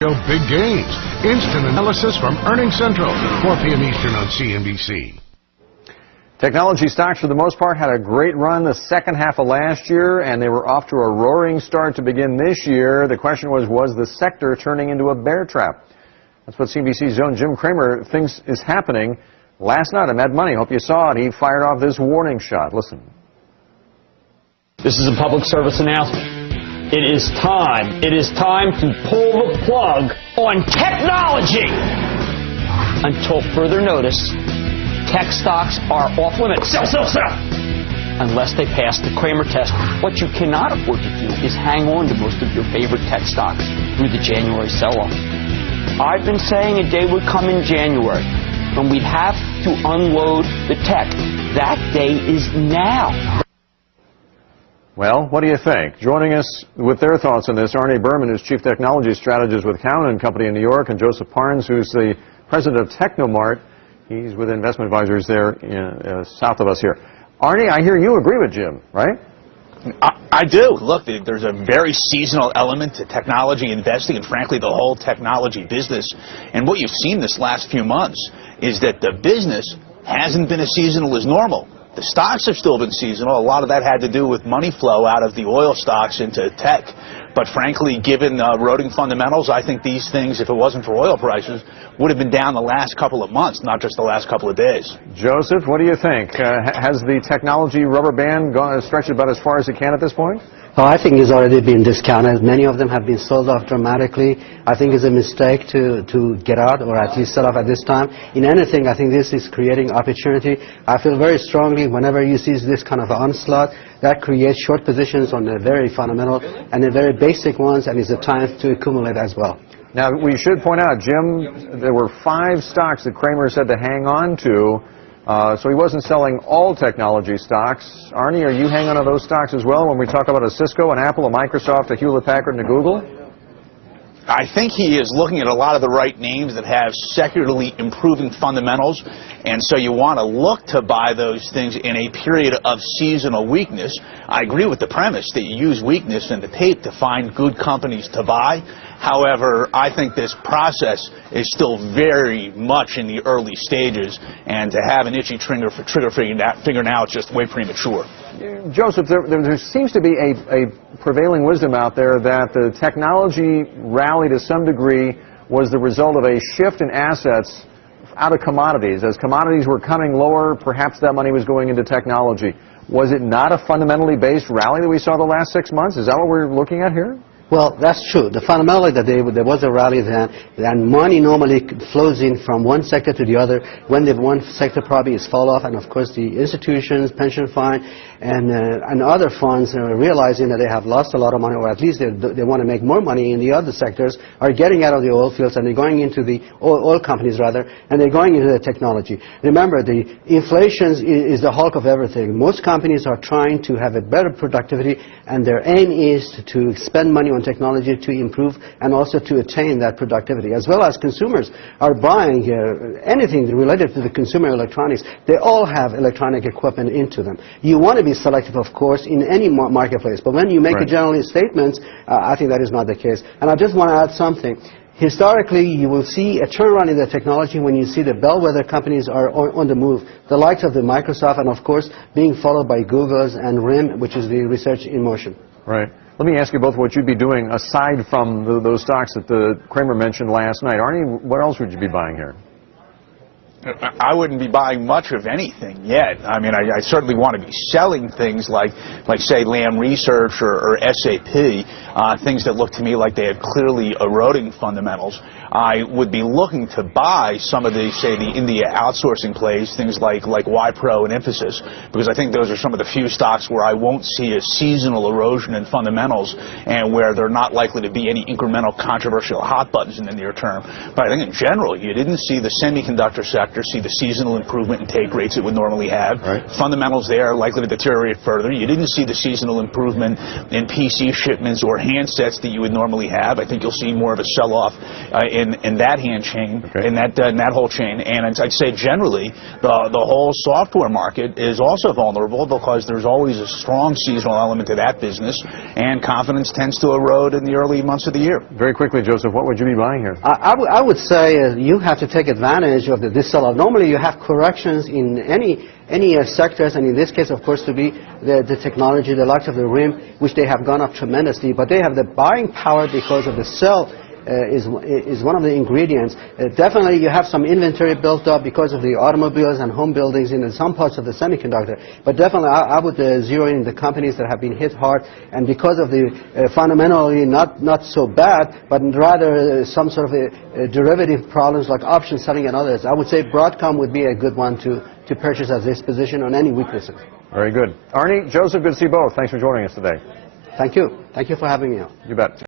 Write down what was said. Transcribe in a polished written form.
Big gains. Instant analysis from Earnings Central, 4 p.m. Eastern on CNBC. Technology stocks, for the most part, had a great run the second half of last year, and they were off to a roaring start to begin this year. The question was the sector turning into a bear trap? That's what CNBC's own Jim Cramer thinks is happening. Last night, Mad Money, hope you saw it, he fired off this warning shot. Listen. This is a public service announcement. It is time to pull the plug on technology. Until further notice, tech stocks are off limits. Sell, sell, sell. Unless they pass the Cramer test. What you cannot afford to do is hang on to most of your favorite tech stocks through the January sell-off. I've been saying a day would come in January when we'd have to unload the tech. That day is now. Well, what do you think? Joining us with their thoughts on this, Arnie Berman, who's Chief Technology Strategist with Cowen & Company in New York, and Joseph Parnes, who's the President of Technomart. He's with investment advisors there south of us here. Arnie, I hear you agree with Jim, right? I do. Look, there's a very seasonal element to technology investing and, frankly, the whole technology business. And what you've seen this last few months is that the business hasn't been as seasonal as normal. The stocks have still been seasonal. A lot of that had to do with money flow out of the oil stocks into tech. But frankly, given eroding fundamentals, I think these things, if it wasn't for oil prices, would have been down the last couple of months, not just the last couple of days. Joseph, what do you think? Has the technology rubber band stretched about as far as it can at this point? Oh, I think it's already been discounted. Many of them have been sold off dramatically. I think it's a mistake to get out or at least sell off at this time. In anything, I think this is creating opportunity. I feel very strongly whenever you see this kind of onslaught, that creates short positions on the very fundamental and the very basic ones, and it's a time to accumulate as well. Now, we should point out, Jim, there were 5 stocks that Cramer said to hang on to. So he wasn't selling all technology stocks. Arnie, are you hanging on to those stocks as well when we talk about a Cisco, an Apple, a Microsoft, a Hewlett-Packard, and a Google? I think he is looking at a lot of the right names that have secularly improving fundamentals, and so you want to look to buy those things in a period of seasonal weakness. I agree with the premise that you use weakness in the tape to find good companies to buy. However, I think this process is still very much in the early stages, and to have an itchy trigger finger now is just way premature. Joseph, there seems to be a prevailing wisdom out there that the technology rally to some degree was the result of a shift in assets out of commodities. As commodities were coming lower, perhaps that money was going into technology. Was it not a fundamentally based rally that we saw the last 6 months? Is that what we're looking at here? Well, that's true. Fundamentally, there was a rally then, and money normally flows in from one sector to the other when the one sector probably is fall off, and of course the institutions, pension fund, and other funds realizing that they have lost a lot of money, or at least they want to make more money in the other sectors, are getting out of the oil fields and they're going into the oil companies rather, and they're going into the technology. Remember, the inflation is the hulk of everything. Most companies are trying to have a better productivity, and their aim is to spend money on technology to improve and also to attain that productivity, as well as consumers are buying anything related to the consumer electronics. They all have electronic equipment into them. You want to be selective, of course, in any marketplace, but when you make a general statement, I think that is not the case. And I just want to add something. Historically, you will see a turnaround in the technology when you see the bellwether companies are on the move, the likes of the Microsoft, and of course being followed by Google's and RIM, which is the research in motion. Right. Let me ask you both what you'd be doing aside from those stocks that the Cramer mentioned last night. Arnie, what else would you be buying here? I wouldn't be buying much of anything yet. I mean, I certainly want to be selling things like say, Lam Research or SAP, things that look to me like they have clearly eroding fundamentals. I would be looking to buy some of the, say, the India outsourcing plays, things like Wipro and Infosys, because I think those are some of the few stocks where I won't see a seasonal erosion in fundamentals and where there are not likely to be any incremental controversial hot buttons in the near term. But I think in general, you didn't see the semiconductor sector see the seasonal improvement in take rates it would normally have. Right. Fundamentals there are likely to deteriorate further. You didn't see the seasonal improvement in PC shipments or handsets that you would normally have. I think you'll see more of a sell-off in that hand chain, in that whole chain. And I'd say generally the whole software market is also vulnerable because there's always a strong seasonal element to that business, and confidence tends to erode in the early months of the year. Very quickly, Joseph, what would you be buying here? I would say you have to take advantage of this sell-off. Normally you have corrections in any sectors, and in this case, of course, to be the technology, the likes of the RIM, which they have gone up tremendously, but they have the buying power because of the sell is one of the ingredients. Definitely you have some inventory built up because of the automobiles and home buildings in some parts of the semiconductor, but definitely I would zero in the companies that have been hit hard, and because of the fundamentally not so bad, but rather some sort of derivative problems like option selling and others. I would say Broadcom would be a good one to purchase as this position on any weaknesses. Very good. Arnie, Joseph, good to see you both. Thanks for joining us today. Thank you. Thank you for having me on. You bet.